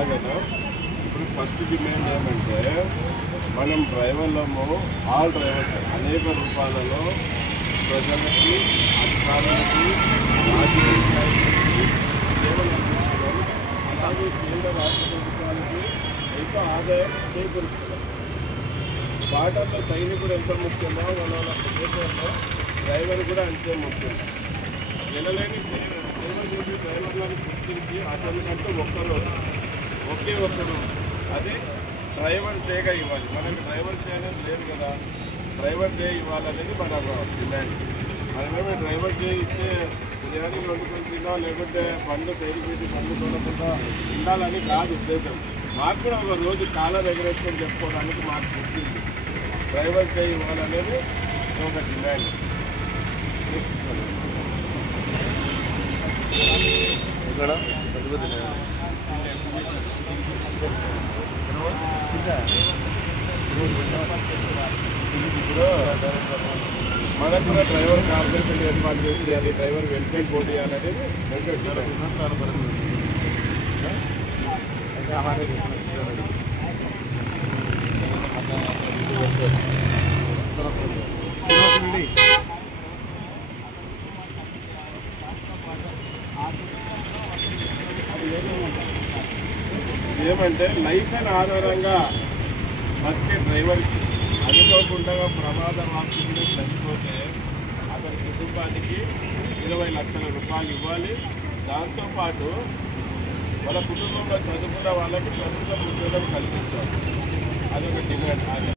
అలాగనే ఇప్పుడు first demand ఏమంటే మనం డ్రైవర్లము ఆల్ డ్రైవర్స్ అనేక రూపాలలో ప్రజలకి అధికారులకి రాజకీయ నాయకులకి సేవలు అందిస్తున్నారు. అలాగే కేంద్ర రాష్ట్ర ప్రభుత్వాలకి ఎంతో ఆదాయం చేకూరుస్తున్నారు. బాటల్లో సైనికుడు ఎంత ముఖ్యమో వాళ్ళ ప్రదేశంలో డ్రైవర్ కూడా అంతే ముఖ్యం. వెళ్ళలేని సేవ చేసి డ్రైవర్లను గుర్తించి అతనికంటూ ఒకే ఒక్కరు అదే డ్రైవర్ డేగా ఇవ్వాలి. మనకి డ్రైవర్ డే అనేది లేదు కదా, డ్రైవర్ డే ఇవ్వాలనేది మన డిమాండ్. మనమేమో డ్రైవర్ డే ఇస్తే బిర్యానీ వండుకొని తిన్నా లేకుంటే బండ్లు సైడ్ పెట్టి బండ్లు చూడకుండా ఉండాలని కాదు ఉద్దేశం. మాకు కూడా ఒక రోజు కాలం ఎగరేసుకొని చెప్పుకోవడానికి మాకు గుర్తింది. డ్రైవర్ డే ఇవ్వాలనేది ఒక డిమాండ్. ఇక్కడ మనకు కూడా డ్రైవర్ కార్పొరేషన్ ఏర్పాటు చేసి అది డ్రైవర్ వెల్ఫేర్ పోటీ అనేది ఏమంటే లైసెన్స్ ఆధారంగా వచ్చే డ్రైవర్కి అనుకోకుండా ప్రమాదవాప్తిని చనిపోతే అతని కుటుంబానికి 20 లక్షల రూపాయలు ఇవ్వాలి. దాంతోపాటు వాళ్ళ కుటుంబంలో చదువుకున్న వాళ్ళకి ప్రభుత్వం ఉద్యోగం కల్పించాలి. అదొక డిమాండ్.